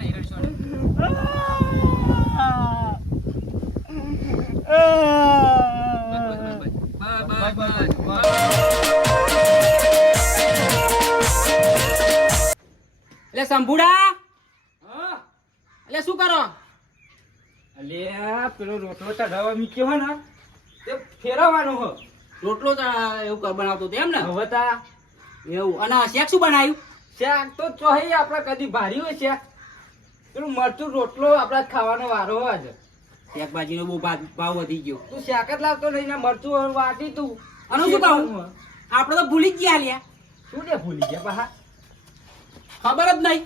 નહીં રડશો ને. એટલે સંભુડા એટલે શું કરો? અલ્યા પેલો રોટલો ચઢાવવા મૂક્યો હે ને તે ફેરવવાનો હો. રોટલો તો એવું બનાવતો હતો એમ ને? હવે તા એવું. અને શેક શું બનાવ્યું? શાક તો ચોહી આપણે કદી ભારી હોય શાક. પેલું મરચું રોટલો આપણે ખાવાનો વારો હોય જ. શાકભાજીનો બહુ ભાવ વધી ગયો. તું શાક જ લાવતો નહીં ને મરચું વાટી તું. અને શું કહું? આપણે તો ભૂલી જ ગયા લ્યા. શું દે ભૂલી ગયા પાહા? ખબર જ નહીં.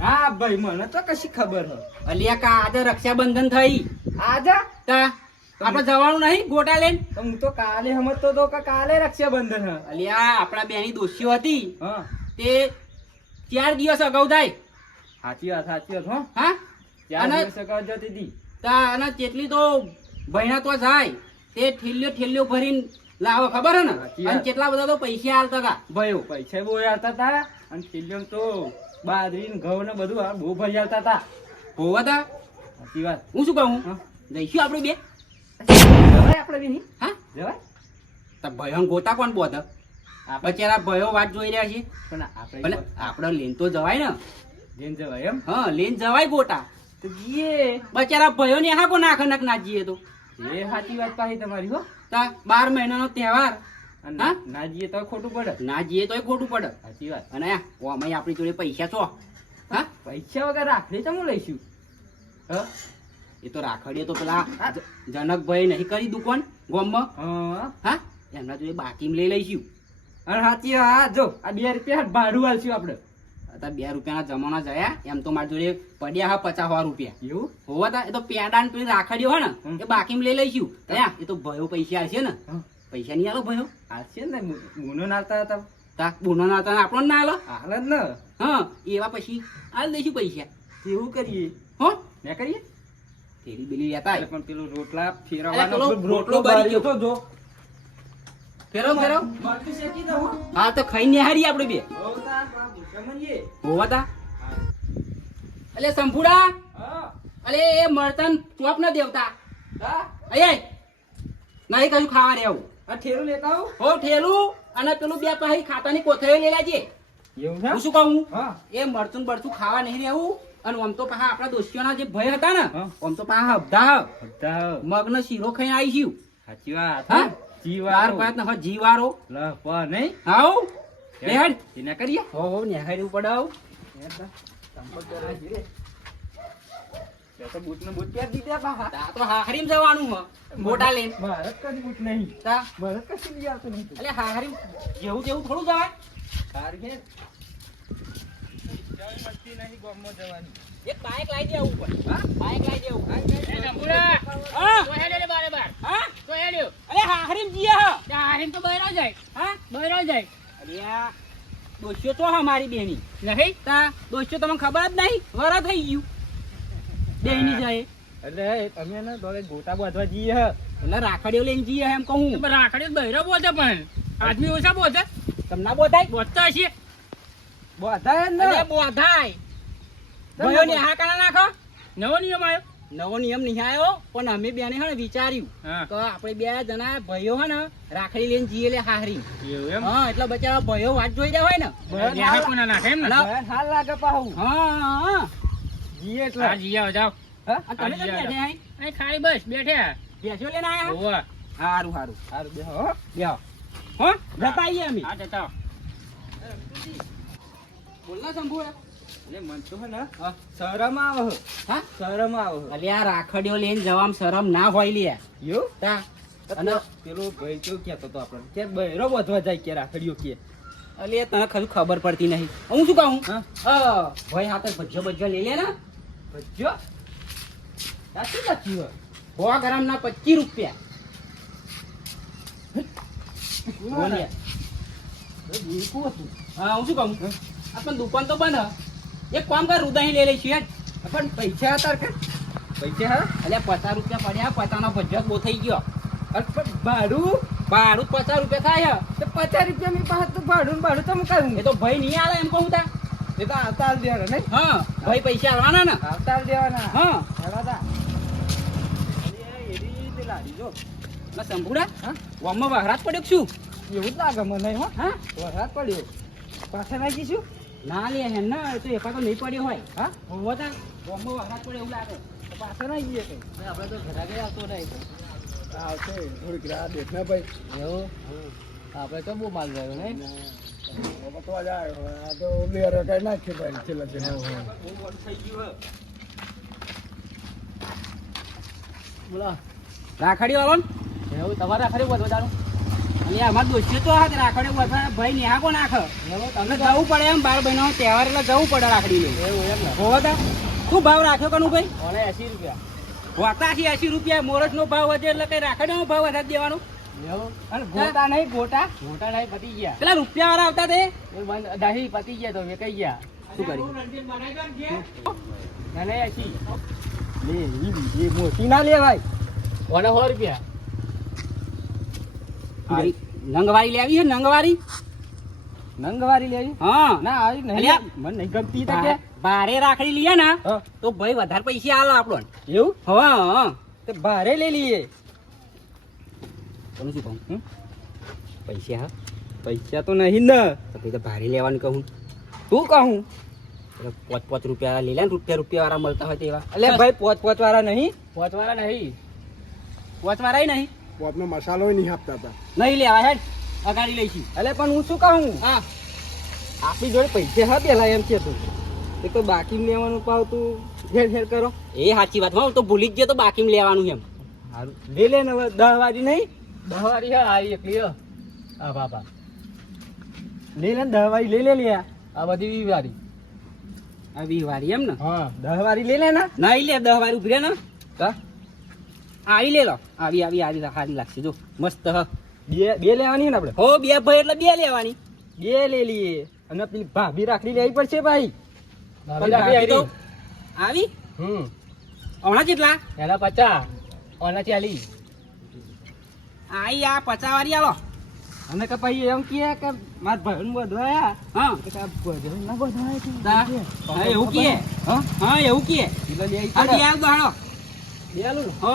ના ભાઈ મને તો કશી ખબર હો. અલિયા કા આજે રક્ષાબંધન થઈ. આજા તા આપણે જવાનું નહીં ગોટા લઈને? તો હું તો કાલે સમજતો તો કે કાલે રક્ષાબંધન હે. અલિયા આપણા બેની દોસ્તીઓ હતી હા તે 4 દિવસ અગાઉ થાય. સાચી વાત હો. હા ચાર અને દિવસ અગાઉ જતી હતી. તા અને કેટલી તો ભૈણા તો જાય તે ઠેલ્યો ભરીને લાવો ખબર હે ને? સાચી અને વાત. કેટલા બધા તો પૈસા આલતા હતા ભયો. પૈસા બહુ આવતા હતા અને કિલ્લો તો બાજરી ને ઘઉં ને બધું આ બહુ ભરી આવતા હતા. હોવા તા. સાચી વાત. હું શું કહું? હા. જઈશું આપણે બે? જવાય આપણે બી નહીં? હા જવાય તો ભયો ગોતા કોણ બોધ? બચારા ભયો વાત જોઈ રહ્યા છે. પણ આપણે ભલે આપણે લઈને તો જવાય ને. જઈને જવાય એમ હા લઈને જવાય ગોટા. તો જીએ. બચારા ભયો ને હા કો નાખ ના જઈએ તો. એ સાચી વાત પાછી તમારી હો. તા 12 મહિનાનો તહેવાર. અને હા? ના જઈએ તો ખોટું પડે. ના જઈએ તોય ખોટું પડે. સાચી વાત. અને ઓમાં આપણી જોડે પૈસા છો? હા પૈસા વગર રાખડી તો હું લઈશું. હા એ તો રાખડીએ તો પેલા જનકભાઈ નહીં કરી દુકાન ગોમમાં. હા હા એમના જોડે બાકીમાં લઈ લઈશું. અને સાચી વાત. જો આ 2 રૂપિયા ભાડું આલશું આપણે. અત્યારે 2 રૂપિયાના જમાના જયા એમ તો મારી જોડે પડ્યા હા 50 રૂપિયા. એવું હોવા તા એ તો પેડા ને પેલી રાખડીઓ હોય ને હમ. એ બાકીમાં લઈ લઈશું. ત્યાં એ તો ભયો પૈસા આવશે ને. હા. પૈસા નહીં આલો ભયો? હાલશે ને ગુનો નાલતા હતા. તા બોનો ના હતા આપણો ના આલો. હાલ જ ને. હા એવા પછી આલ દઈશું પૈસા. એવું કરીએ. હો ને કરીએ. થેલી બેલી લેતા એટલે પણ પેલો રોટલા અરે ફેરવવાનો પેલો રોટલો રોટલો બળી બળી ગયો. ગયો તો જો. ફેરવ ફેરવ. મરચું શેકી દઉં હો. હા તો ખાઈને હારી આપણે બે. હો તા જમણીએ. હોવા તા. અલે સંભુડા હા અલે એ મળતન ચોપ ના દેવતા હા અય નહીં કશું ખાવા રહેવું. આ ઠેરું લેતા આવું. હો ઠેલું અને પેલું બે પાહી ખાતાની કોથળી લઈ લેજે. એવું હું છે? શું કહું? હા એ મરચું બરચું ખાવા નહીં રહેવું. અને આમ તો પાછા આપણા દોસ્તીઓના જે ભય હતા ને હા. આમ તો પાછા હબધા બધા મગનો શીરો ખાઈને આવીશું. સાચી વાત. હા? જીવા ચાર પાંચ ને જીવારો લપા નહીં. હાઉ લેહડ એને કરીએ. હો નેહાડ્યું પડાવ. તો બૂટ ને બૂટ પહેરી દીધા પાહા. તા તો હાહરીમ જવાનું હ મોટા લઈને. ભારત કદી બૂટ નહીં. તા ભારત કશી લઈ આવતો નહીં. એટલે હાહરીમ જેવું જેવું થોડું જવાય. કાર કે ચાલ મસ્તી નહીં ગામમાં જવાની. એક બાઈક લાવી દે આવું પડે. હા? બાઈક લાવી દે આવું. એ જંબુરા. હા તો હેડ્યો રે બારે બાર. હા તો હેડ્યો. અરે હાહરીમ જીએ હ. ત્યાં હારીને તો બહેરો જાય. હા બહેરો જાય. અરે આ દોસ્યો તો હા મારી બેની. નહીં? તા દોસ્યો તમને ખબર જ નહીં વરા થઈ ગયું બેની જાય એટલે તમે ને દોડે ગોટા બાંધવા જઈએ હે. એટલે રાખડીઓ લઈને જઈએ એમ કહું. તો પણ રાખડી તો બહેરો બોધે પણ. આદમી ઓછા બોધે. તમને બોધાય બોધતા હશે. બધા ને અરે બોધાય ભયો ને હા કાના નાખો. નવો નિયમ આવ્યો. નવો નિયમ નહીં આવ્યો પણ અમે બેને હે ને વિચાર્યું હા. કે આપણે 2 જણા ભયો હે ને રાખડી લઈને જઈએ લે હાહરી. એવું એમ? હા એટલે બચારા ભયો વાત જોઈ રહ્યા હોય ને. નેહા કોના નાખે એમ ને? ના. ભયાન હાલ લાગે પાહું. હા હા જીએ એટલે. હા, જી આવો, જાઓ. હા? આ તમે તો બેઠે અહીં અહીં ખાલી બસ બેઠ્યા. બેસ્યો લઈને આયા ઓવા. હારું હારું હારું બેહો હો. બેહો હો જતા આવીએ અમે. હા, જતા આવો. બોલ ના શંભુ એટલે મન તો હે ને હા શરમ આવે હે. હા શરમ આવે હે. અલે આ રાખડીઓ લઈને જવામાં શરમ ના હોય લે. એવું? તા અને અને પેલો ભાઈ કેવું કહેતો હતો આપણને કે બહેરો બાંધવા જાય કે રાખડીઓ કે. અલે તને ખરું ખબર પડતી નહીં. હું શું કહું? હા? ભાઈ હાથે ભજ્યો લઈ લે ને. ભજ્જો. સાચી સાચી હોય. 100 ગ્રામ ના 25 રૂપિયા. બોલ્યા. દેખું હતું. હા હું શું કહું? આપણ દુકાન તો બંધ હ. એક કામ કર ઉદાહી લઈ લઈશું યાર. પણ પૈસા હતા કે પૈસા હા. અલે 50 રૂપિયા પડ્યા પતાનો ભજ્યો બહુ થઈ ગયો. અરે પણ ભાડું ભાડું 50 રૂપિયા થાય. તો 50 રૂપિયા ની પાસે તો ભાડું ને ભાડું તો હું કહું. એ તો ભાઈ નહીં આલે એમ કહું તા. એ તો આવતા હાલ દેવાના નહીં હા ભાઈ પૈસા આલવાના ને આવતા હાલ દેવાના હા હેડા એરી લાડી જો ના સંભુડા હા વમમાં વહરાત પડ્યો કે શું એવું જ લાગે મને હો હા વરસાદ પડ્યો પાછા નાખી શું ના લે હેન ના એ તો એપા તો નહીં પડ્યો હોય હા હોવો તા વમમાં વહરાત પડ્યો એવું લાગે તો પાછા ના જઈએ કઈ આપણે તો ઘરાકે આવતો નહીં આવશે થોડીક રાહ દેખ ને ભાઈ એવું આપણે તો બહુ માલ ગયો નહીં બતવા જાય આ તો બે રકાઈ નાખી ભાઈ છેલ્લા છેલ્લા થઈ ગયું બોલા રાખડી વાળો ને એવું તમારે રાખડી બધું જાણું અને અમારા દોસ્તીઓ તો હાથ રાખડી બધા ભાઈ નેહા કો નાખ એવું તમને જવું પડે એમ 12 મહિનો તહેવાર એટલે જવું પડે રાખડી લઈ એવું એમ ને હોવો તા શું ભાવ રાખ્યો કનું ભાઈ ઓને 80 રૂપિયા વાતાથી 80 રૂપિયા મોરસ નો ભાવ વધે એટલે કઈ રાખડીનો ભાવ વધારે દેવાનો એવું અને ગોટા નહીં ગોટા ગોટા નહીં પતી ગયા પેલા રૂપિયા વાળા આવતા તે એ બંધ દહીં પતી ગયા તો વેકાઈ ગયા શું કરી ના નહીં 80 લે એ મોટી ના લે ભાઈ ઓને 100 રૂપિયા નંગવારી લેવી છે નંગવારી નંગવારી લેવી હા ના આવી નહીં અલ્યા, મને નહીં ગમતી તા કે ભારે રાખડી લઈએ ને હા તો ભાઈ વધારે પૈસા આલે આપણને એવું હા હા તો ભારે લઈ લઈએ તમે શું કહું પૈસા હા પૈસા તો નહીં ને તો પછી તો ભારે લેવાનું કહું તું કહું પાંચ રૂપિયા લઈ લે ને રૂપિયા વાળા મળતા હોય તેવા એટલે ભાઈ પોચ વાળા નહીં પોચ વાળા નહીં પાંચ વાળા નહીં પોચનો મસાલો નહીં આપતા હતા નહીં લેવા હેડ અગાડી લઈશું એટલે પણ હું શું કહું હા આપણી જોડે પૈસા હા પેલા એમ છે તું એ તો બાકી લેવાનું પાવ તું હેર હેર કરો એ સાચી વાત હું તો ભૂલી જ ગયો તો બાકી લેવાનું એમ હારું લે લે ને હવે 10 વાળી નહીં 10 વાળી હા આવી એકલી હા બાબા લે લે 10 વાળી લઈ લે લ્યા આ બધી 20 વાળી આ 20 વાળી એમ ને હા 10 વાળી લઈ લે ને નહીં લે 10 વાળી ઉભી રહે ને હા આવી લે લો આવી સારી લાગશે જો મસ્ત હ બે લેવાની ને આપણે હો બે ભાઈ એટલે બે લેવાની બે લઈ લઈએ અને પેલી ભાભી રાખડી લેવી પડશે ભાઈ પણ ભાભી તો આવી હમણાં કેટલા એના 50 ઓના 40 આઈ આ 50 વાળી આલો અને કે ભાઈ એમ કહે કે માર ભાઈ નું બધવાયા હા કે આ બધું ના બધવાય તા. હા એવું કે હા હા એવું કે એટલે લે આ બે આલ દોડો બે આલું ને હો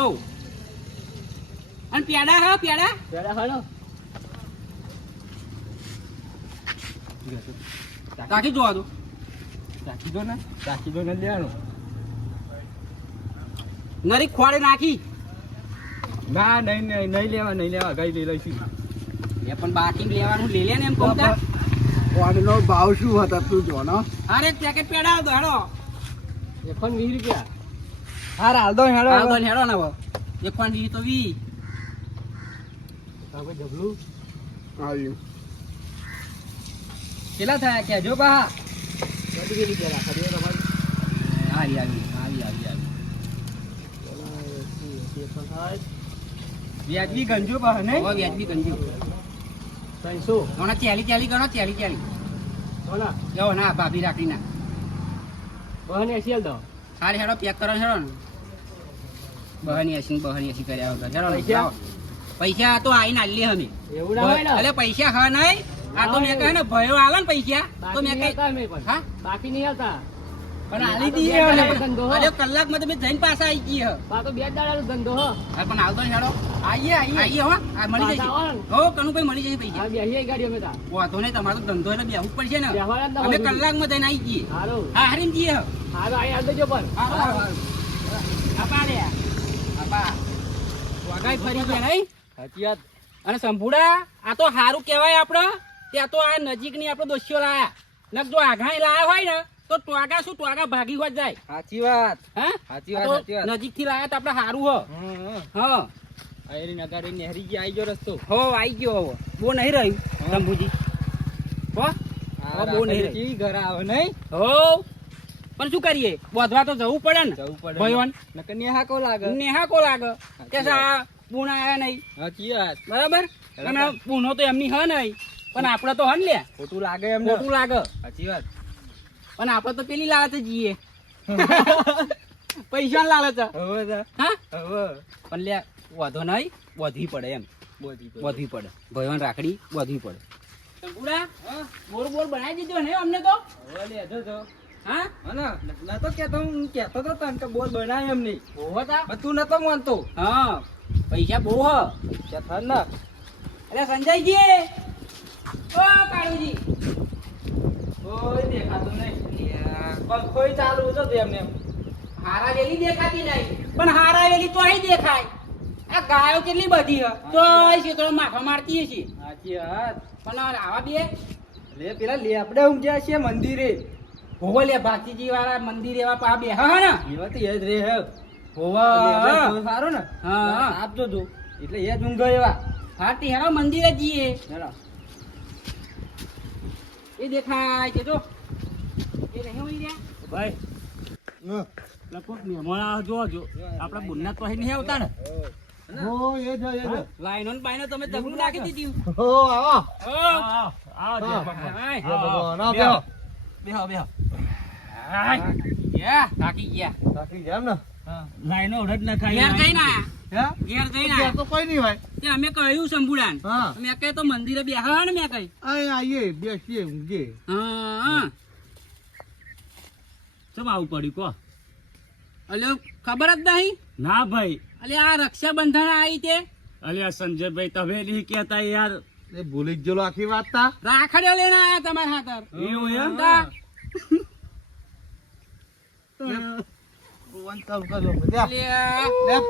અને પેડા હા પેડા પેલા હાલો તાકી જોવા દો રાખી દો ને લેવાનું નરી ખોળે નાખી ના નહીં લેવા ગાઈ લઈ લઈશું એ પણ બાકી લેવાનું લઈ લે ને એમ કહું તા. ઓનનો ભાવ શું હતા તું જોનો અરે એક પેકેટ પેડા આલ દો હેડો એ પણ 20 રૂપિયા હા હાલ દો હેડો આલ દો ને હેડો ને હવે એક પણ દી તો 20 હવે ડબલું આવ્યું કેટલા થયા કેજો બા બધી ગેલી પેલા ખરી તમારી આવી વ્યાજબી ગંજો બા ને હવે વ્યાજબી ગંજી 300 હમણાં ચાલી ગણો ચાલી બોલા જો ના ભાભી રાખી ના બહને 80 દો સારી હેડો પેક કરો હેડો ને બહની એસી કર્યા વગર હેડો ને, પૈસા? લાવો. પૈસા તો આઈને આલી અમે એવું ના હોય ને એટલે પૈસા હા નહીં આ તો મેં કહે ને ભયો આલે ને પૈસા તો મેં કઈ હા બાકી નહીં આવતા પણ આલી બે દીધી દાડાનો હવે. ધંધો હો. અરે કલાકમાં તમે જઈને પાછા આવી ગઈ હે. બા તો 2 દાડાનો ધંધો હો હા પણ આવતો ને હેડો આઈએ હો આ મળી જશે પાછા આવો ને. હો કનુભાઈ મળી જશે પૈસા આ બેહી ગાડીઓ મેં તા વાંધો નહીં તમારો તો ધંધો એટલે બેહવું જ પડશે ને બેહવાના જ ના અમે હોય. કલાકમાં જઈને આવી જઈએ હારું હા હારીને જઈએ હે. હારું આઈ આલ દેજો પણ આપા લે આપા વાગાઈ ફરી ગયા નહીં સાચી વાત અને સંભુડા આ તો સારું કહેવાય આપણે ત્યાં તો આ નજીકની આપણે દોસ્તીઓ લાયા ને જો આઘાઈ લાયા હોય ને તો ટવાગા ભાગી હોત જાય સાચી વાત હા સાચી આ વાત તો નજીકથી લાયા તો આપણે સારું હો હા આયરી નગાડી નહેરી ગઈ આઈ ગયો રસ્તો હો આવી ગયો હવે બહુ નહીં રહ્યું શંભુજી હો હવે બહુ નહીં રહ્યું કેવી ઘર આવે નહીં હો પણ શું કરીએ બોધવા તો જવું પડે ને જવું પડે ભયવાન નકર નેહા કો લાગે નેહા કો લાગે કે સા પૂણા આયા નહીં સાચી વાત બરાબર અને પૂનો તો એમની હ નહીં પણ આપણે તો હન લે ખોટું લાગે એમને ખોટું લાગે સાચી વાત અને આપણે તો પેલી લાલચ જઈએ પૈસા લાલચ હવે તા હા હવે પણ લે વધો નહીં વધવી પડે એમ બોધી વધવી પડે ભયવાન રાખડી વધવી પડે શંભુડા બોર બોર બનાવી દીધો ને અમને તો હા નતો કેતો હું કેતો તો તને કે બોલ બનાય એમ નહીં ઓહો તા પણ તું નતો માનતો હા પૈસા બહુ હ કેતા ના અરે સંજયજી ઓ કાળુજી કોઈ દેખાતું નહીં પંખોય ચાલુ હતો તેમને હારા વેલી દેખાતી નહીં પણ હારા વેલી તો અહીં દેખાય આ ગાયો કેટલી બધી હ તો છે તો માથા મારતી હશે સાચી વાત પણ આવા બે લે પેલા લે આપણે ઊંઘ્યા છીએ મંદિરે હોવો લે ભાતીજી વાળા મંદિર એવા પા બે હા ને એવા તો યાદ રે હે હોવા સારો ને હા. આપજો તું એટલે યાદ ઊંઘ એવા હા તે હેરો મંદિરે જઈએ ચાલો એ દેખાય છે જો એ નહીં હોય રહ્યા ભાઈ લગભગ મહેમાન આવે જોજો આપણા બુનના તો અહીં નહીં આવતા ને લાઈનો ને બાઈનો તમે દગલું નાખી દીધી બેહો બેહો થાકી ગયા લાઈનો ઓઢ ના ઘેર થાય જઈને આયા ઘેર જઈને આયા તે અમે કહ્યું શંભુડાન મેં કહે તો મંદિરે બેહા ને મેં કહી હા ચમ આવું પડ્યું કો અલ્યો ખબર જ નહીં ના ભાઈ અલે આ રક્ષાબંધન આવી તે અલ્યા સંજયભાઈ તમે નહીં કહેતા યાર ભૂલી જ ગયેલો આખી વાત તા રાખડ્યો લઈને આયા તમારા હાથર એવું એમ તા. અલ્યા,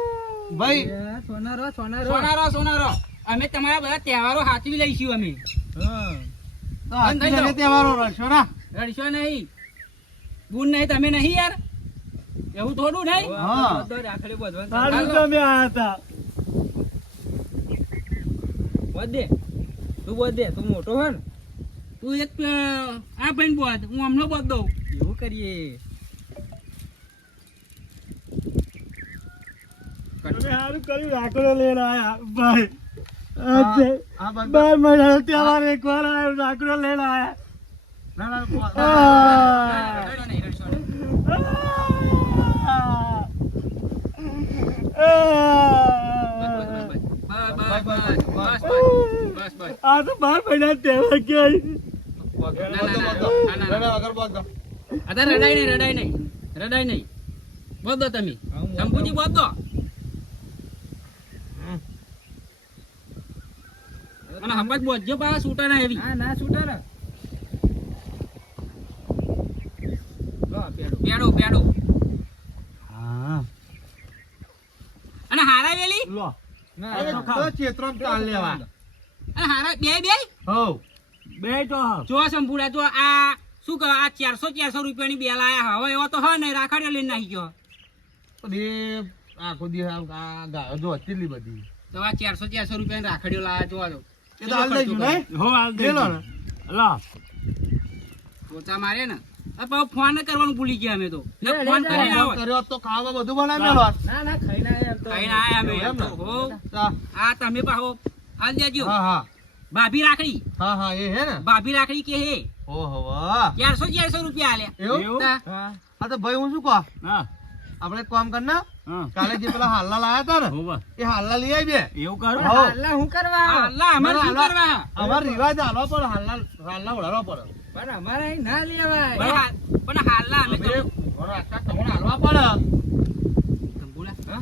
ભાઈ સોનારો સોનારો સોનારો સોનારો અમે તમારા બધા તહેવારો સાચવી લઈશું અમે તહેવારો રડશો ના રડશો નહીં ગુણ નહીં તમે નહીં યાર એવું થોડું નહીં હા. રાખડી બધું સારું તમે આયા હતા વધે તું વધે તું મોટો હે ને તું એક આ ભાઈ બોધ હું હમણો બોધ દઉં એવું કરીએ તમે સારું કર્યું રાખડો લઈને આયા ભાઈ આ 12 મહિનાનો તહેવાર એકવાર આવ્યો રાખડો લઈને આયા રડો નહીં, રડશો નહીં. બસ, બસ, બસ, બસ. આ તો 12 મહિના તહેવાર કહેવાય અત્યારે રડાય નહીં, રડાય નહીં, રડાય નહીં. બોધ દો તમે શંભુજી બોધ દો અને હમણાં જ બોધજો પાછા છૂટા ના એવી ના ના છૂટા ને લો પેડો પેડો પેડો હા અને હારા વેલી લો ના એ તો ખાઓ. અને હારા બે બે બે તો જો શંભુડા જો આ શું કહો આ 400 રૂપિયાની બે લાયા હવે એવો તો હ નહીં રાખડ્યો લઈને નાખી ગયો આખો દી ગાયો જો કેટલી બધી તો આ 400 રૂપિયાની રાખડીઓ લાયા જોવા દો એ તો હાલ દઈશું નહીં હો હાલ દે લો ને. લો પોતા મારે ને પાછો ફોન કરવાનું ભૂલી ગયા અમે તો ને ફોન કરીને આવો કર્યો તો ખાવા બધું બનાવી મેલો ના ના ખાઈને આયા એમ તો ખાઈને આયા અમે એમ ને? હો તા. આ તમે પાહો હાલ દેજો હા હા ભાભી રાખડી હા હા એ હે ને ભાભી રાખડી કે હે ઓહો વાહ 400 રૂપિયા આલ્યા એવું એવું? તા. હા તો ભાઈ હું શું કહું હા આપણે એક કામ કર ને હા કાલે જે પેલા હાલના લાયા હતા ને હોવા એ હાલના લઈ આવી બે એવું કરું હો. હું કરવા અલ્લાહ અમારે શું ના, કરવા અમાર રિવાજ હાલવા પડે હાલના ઉડાડવા પડે પણ અમારે અહીં ના લેવાય પણ હાલના અમે હવે ઘોડો આટલા તમને હાલવા પડે સંભુલા હા?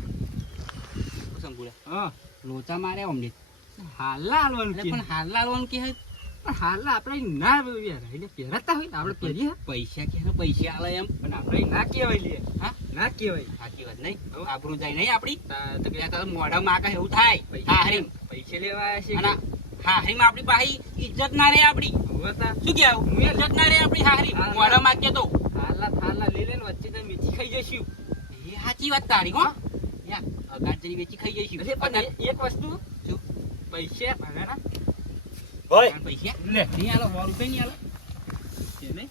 સંભુલા હા લોચા મારે અમને હાલના હાલવાનું એટલે પણ હાલના હાલવાનું કે પણ હાલના આપણે ના રહીને પહેરાતા હોય આપણે પહેરીએ પૈસા કે પૈસા આલે એમ પણ આપણે ના કહેવાય લે હા ના કહેવાય સાચી વાત નહીં આપણું જાય નહીં આપણી તો કે તારે મોઢા માકા એવું થાય હાહરીમ પૈસે લેવાય છે અને હાહરીમ આપણી પાસે ઇજ્જત ના રહે આપણી શું કહેવું ઇજ્જત ના રહે આપણી હાહરીમ મોઢા માગે તો થાલા લઈ લે ને વચ્ચે તો મીઠી ખાઈ જઈશું એ સાચી વાત તારી હો યા અગાડચરી વેચી ખાઈ જઈશું પણ એક વસ્તુ શું? પૈસે ભગાના ભાઈ પૈસા લે નહીં આલો 100 રૂપિયા નહીં આલો છે નહીં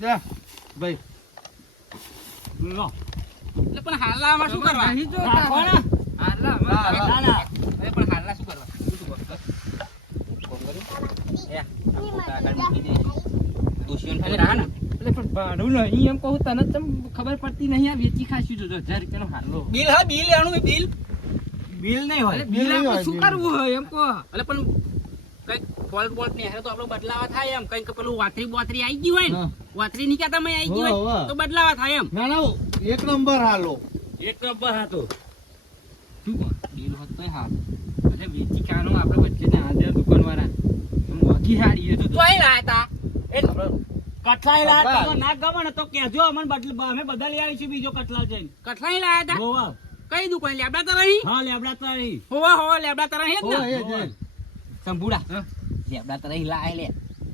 લે ભાઈ લો એટલે પણ હાલનામાં શું કરવા નહીં જો રાખો ને. હાલા હા, અમારે હા. ના અરે પણ હાલના શું કરવા શું શું કરવા? કોમ કર્યું? એ, આ ફોટા આગળ મૂકી દે. દોશીઓને ખબર આ ને એટલે પણ ભાડું નહીં એમ કહું તને તમ ખબર પડતી નહીં આ વેચી ખાશું જો 1000 રૂપિયાનો હાલો બિલ હા બિલ આનું બિલ બિલ નહીં હોય. બિલ બિલ નહીં આપણે હોય, શું બિલ. કરવું હોય એમ કહો. એટલે પણ કઈક ફોલ્ટ બોલ્ટ ને તો આપણે બદલાવા થાય એમ કઈક પેલું વાતરી બોતરી આવી ગઈ હોય ને હા. વાતરી ની કહેતા આવી ગઈ હોવે, હોય હોવે. તો બદલાવા થાય એમ ના ના એક નંબર હાલો એક નંબર હતો. શું કહો? બિલ હોત તોય હારું. એટલે વેચી ખાવાનું આપણે વચ્ચે ને હાજર દુકાનવાળા મોંઘી હાડી એ તો તો અહીં લાયા તા એ કઠલાઈ લાયા કઠલાઈ. તમે ના ગમે ને તો કહેજો અમને અમે બદલી આવીશું બીજો કઠલાલ જઈને. કઠલાઈ લાયા તા હોવા. કઈ દુકાન લેબડા તરા અહીં હા લેબડા તો અહીં. હોવા લેબડા તરા અહીં જ હોવે, ને એ જ, એ જ. સંભુડા લેબડા તરા અહીં લાય લે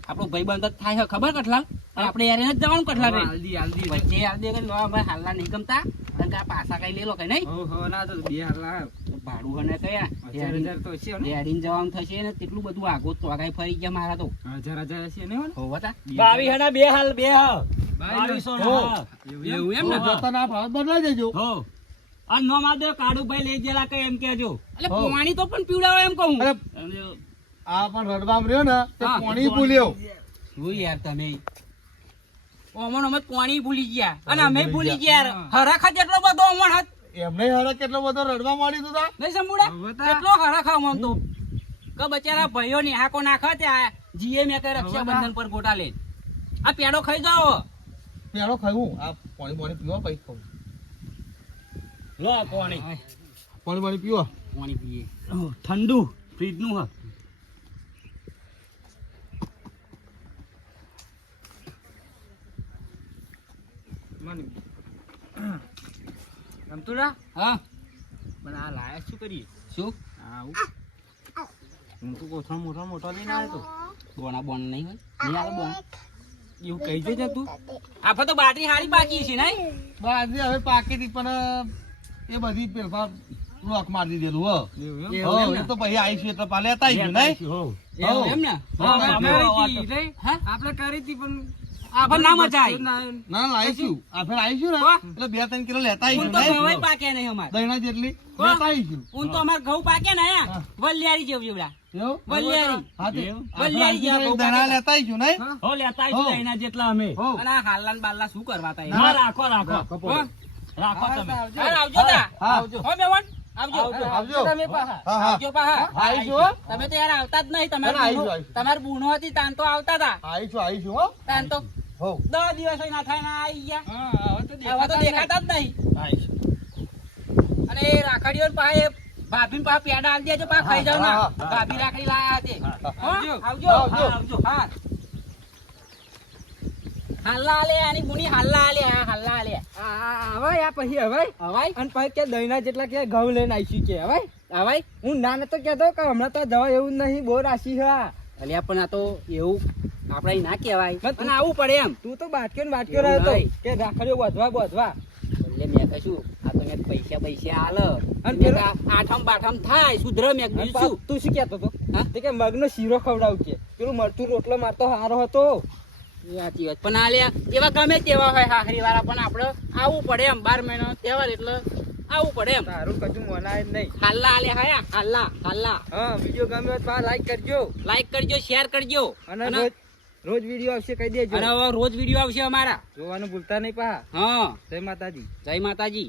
આપણો ભાઈ બંધ થાય છે ખબર કઠલાલ અને આપણે યાર એને જ જવાનું કઠલાલ રે હાલદી હાલદી વચ્ચે હાલ દે કે નો ભાઈ હાલના નહીં ગમતા કારણ કે આ પાછા કઈ લે લો કઈ નહીં હો ના તો 2000 ભાડું હને કયા 1000 તો છે ને ડેડીને જવાનું થશે ને તેટલું બધું આગો તો આગાઈ ફરી ગયા મારા તો 1000 છે ને હોવા તા 22 ના બે હાલ બે હાલ. 2200 ના હો. હા. એવું એમ ને હોવે. જતાના ભાવ બદલાઈ દેજો હો. અને નો માર દે કાળુભાઈ લઈ ગયેલા કઈ એમ કહેજો. એટલે હો. પાણી તો પણ પીવડાવો એમ કહું અરે અને આ પણ રડવામ રહ્યો ને તે હા, પાણી ભૂલ્યો શું યાર તમે ઓમણ અમે પાણી ભૂલી ગયા અને અમે ભૂલી ગયા યાર. હરાખા જેટલો બધો ઓમણ હાથ એમને હારે કેટલો બધો રડવા માંડી તું તા નહીં સંભળા હવે તા. કેટલો હરાખા ઓમ તો કે બચારા ભાઈઓ ની હાકો નાખે ત્યાં જીએ મેં કઈ રક્ષાબંધન પર ગોટા લે આ પેડો ખાઈ જાઓ પેલો ખાવું આ પાણી પીવા પછી ખાવું લો આ પાણી. પાણી પીવા પાણી પીએ ઠંડુ ફ્રીજ નું હા. મને ગમતુડા હા પણ આ લાયા શું કરીએ શું આવું હું તો કોથળા મોટા લઈને આવ્યો તો બોના બોન નહીં હોય નહીં આવે બોન એવું કહી દેજે તું આપણે તો બાટરી હારી બાકી છે નહીં બાજી હવે પાકી હતી પણ એ બધી પેલફા લોક મારી દીધેલું હો એવું એવું હો, એમ એ તો પછી આવીશું એટલે પાલે હતા આવીશું નહીં હો. એવું એમ ને હા, આપણે હા, કરી હતી, નહીં? હા? આપણે કરી હતી પણ આપણે ના મજા આવી ના ના લાવીશું આ ફેર આવીશું ને હો. એટલે 2-3 કિલો લેતા ઊન આવીશું તો નહીં ઘઉં પાક્યા નહીં અમારે દહીણા જેટલી હો. લેતા આવીશું ઊન તો અમારે ઘઉં પાક્યા ને આયા હા. વલિયારી જેવું જેવડા એવું? વલિયારી હા તે એવું? આપણે વલિયારી જેવા આવીશું બહુ દહીણા પાકેલા. લેતા આવીશું નહીં હા. હો લેતા આવીશું હો. એના જેટલા અમે. હો. અને આ હાલલા ને બાલલા શું કરવા તા ના રાખો રાખો હો? રાખો તમે. અરે આવજો તા હા. હો મેવાન આવજો આવજો. તમે પાહા હા, હા. આવજો પાહા આવીશું હો. તમે તો યાર આવતા જ નહીં તમારે ના, ના, આવીશું. તમારી બૂનો હતી તાન તો આવતા તા આવીશું હો તાન તો હો 10 દિવસ ના થાય ના આવી ગયા હા હવે તો હવે તો દેખાતા જ નહીં આવીશું. અને એ રાખડીઓ પાસે ભાભી પાસે પેડા આલી દેજો પા ખાઈ જાવ ના હા, હા. ભાભી રાખડી લાયા છે હો? આવજો. આવજો આવજો. હા, આવજો હા હાલ્લા આલે આની ગુણી હાલ્લા આલે હા હાલ્લા આલે હવે આ પછી હવે હવાઈ અને પછી કે દહીના જેટલા કે ઘઉં લઈને આવીશું કે હવે હવાઈ હું ના નતો કહેતો કે હમણાં તો જવા એવું નહીં બહુ રાશિ છે આ. અલ્યા પણ આ તો એવું આપણે ના કહેવાય ના, તું- અને આવું પડે એમ તું તો બાટક્યો ને બાટક્યો એવું રહ્યો તો નહીં. કે રાખડીઓ વધવા એટલે મેં કશું આ તો મેં પૈસા આલ અને મેં પેલો- કા આઠમ બાઠમ થાય સુધર મેં અને કીધું શું તું શું કહેતો હતો હા? તે કે મગનો શીરો ખવડાવ કે પેલું મરચું રોટલો મારતો હારો હતો એ સાચી વાત પણ આલ્યા એવા ગમે તેવા હોય હાખરી વાળા પણ આપણે આવવું પડે એમ 12 મહિના તહેવાર એટલે આવવું પડે એમ તારું કશું મનાય જ નહીં હાલ્લા આલ્યા હાયા હાલ્લા હાલ્લા હા વિડીયો ગમ્યો તો લાઈક કરજો લાઈક કરજો શેર કરજો અને અને રોજ વિડીયો આવશે કહી દેજો અને હવે રોજ વિડીયો આવશે અમારા જોવાનું ભૂલતા નહીં પા હા જય માતાજી જય માતાજી